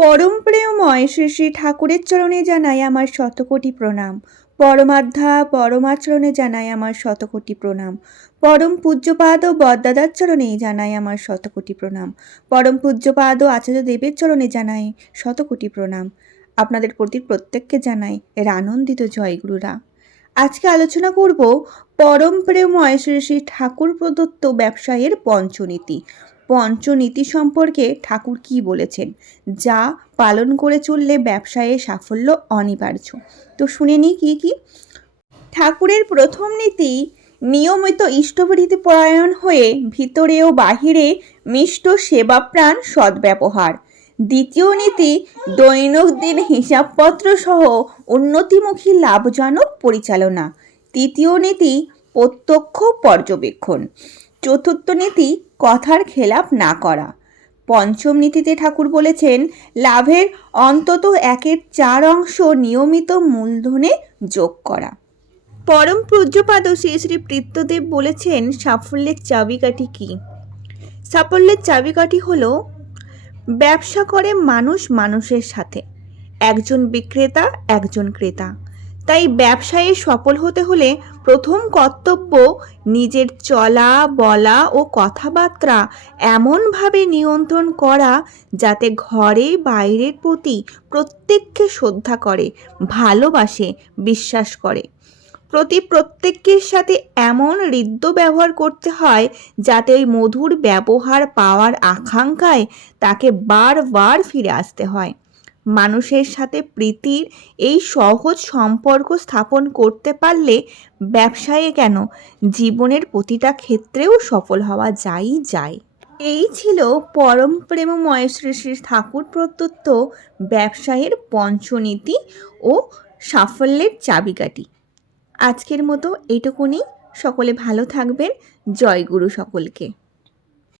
পরম প্রেমময় শ্রী শ্রী ঠাকুরের চরণে জানাই আমার শতকোটি প্রণাম। পরমাধ্যা পরমাচরণে জানাই আমার শতকোটি প্রণাম। পরম পূজ্যপাদ ও বদ্দাদার চরণে জানাই আমার শতকোটি প্রণাম। পরম পূজ্যপাদ ও আচার্য দেবের চরণে জানাই শতকোটি প্রণাম। আপনাদের প্রতি প্রত্যেককে জানাই এর আনন্দিত জয়গুরুরা আজকে আলোচনা করব পরম প্রেমময় শ্রী শ্রী ঠাকুর প্রদত্ত ব্যবসায়ের পঞ্চনীতি। পঞ্চনীতি সম্পর্কে ঠাকুর কি বলেছেন? যা পালন করে চললে ব্যবসায়ে সাফল্য অনিবার্য। তো শুনে নিই কী কী? ঠাকুরের প্রথম নীতি, নিয়মিত ইষ্টভৃতি পরায়ণ হয়ে ভিতরে ও বাহিরে মিষ্ট সেবাপ্রাণ সদ্ব্যবহার। দ্বিতীয় নীতি, দৈনন্দিন হিসাবপত্র সহ উন্নতিমুখী লাভজনক পরিচালনা। তৃতীয় নীতি, প্রত্যক্ষ পর্যবেক্ষণ। চতুর্থ নীতি, কথার খেলাপ না করা। পঞ্চম নীতিতে ঠাকুর বলেছেন, লাভের অন্তত একের চার অংশ নিয়মিত মূলধনে যোগ করা। পরম পূজ্যপাদ শ্রী শ্রী প্রীত্যদেব বলেছেন, সাফল্যের চাবিকাঠি কি? সাফল্যের চাবিকাঠি হল, ব্যবসা করে মানুষ মানুষের সাথে। একজন বিক্রেতা, একজন ক্রেতা। তাই ব্যবসায়ে সফল হতে হলে প্রথম কর্তব্য নিজের চলা, বলা ও কথাবার্তা এমনভাবে নিয়ন্ত্রণ করা যাতে ঘরে বাইরের প্রতি প্রত্যেককে শ্রদ্ধা করে, ভালোবাসে, বিশ্বাস করে। প্রতি প্রত্যেকের সাথে এমন হৃদ্য ব্যবহার করতে হয় যাতে ওই মধুর ব্যবহার পাওয়ার আকাঙ্ক্ষায় তাকে বারবার ফিরে আসতে হয়। মানুষের সাথে প্রীতির এই সহজ সম্পর্ক স্থাপন করতে পারলে ব্যবসায়ে কেন জীবনের প্রতিটা ক্ষেত্রেও সফল হওয়া যাই যায়। এই ছিল পরম প্রেমময় শ্রী শ্রী ঠাকুর প্রদত্ত ব্যবসায়ের পঞ্চনীতি ও সাফল্যের চাবিকাঠি। আজকের মতো এইটুকুনি সকলে ভালো থাকবেন। জয় গুরু সকলকে।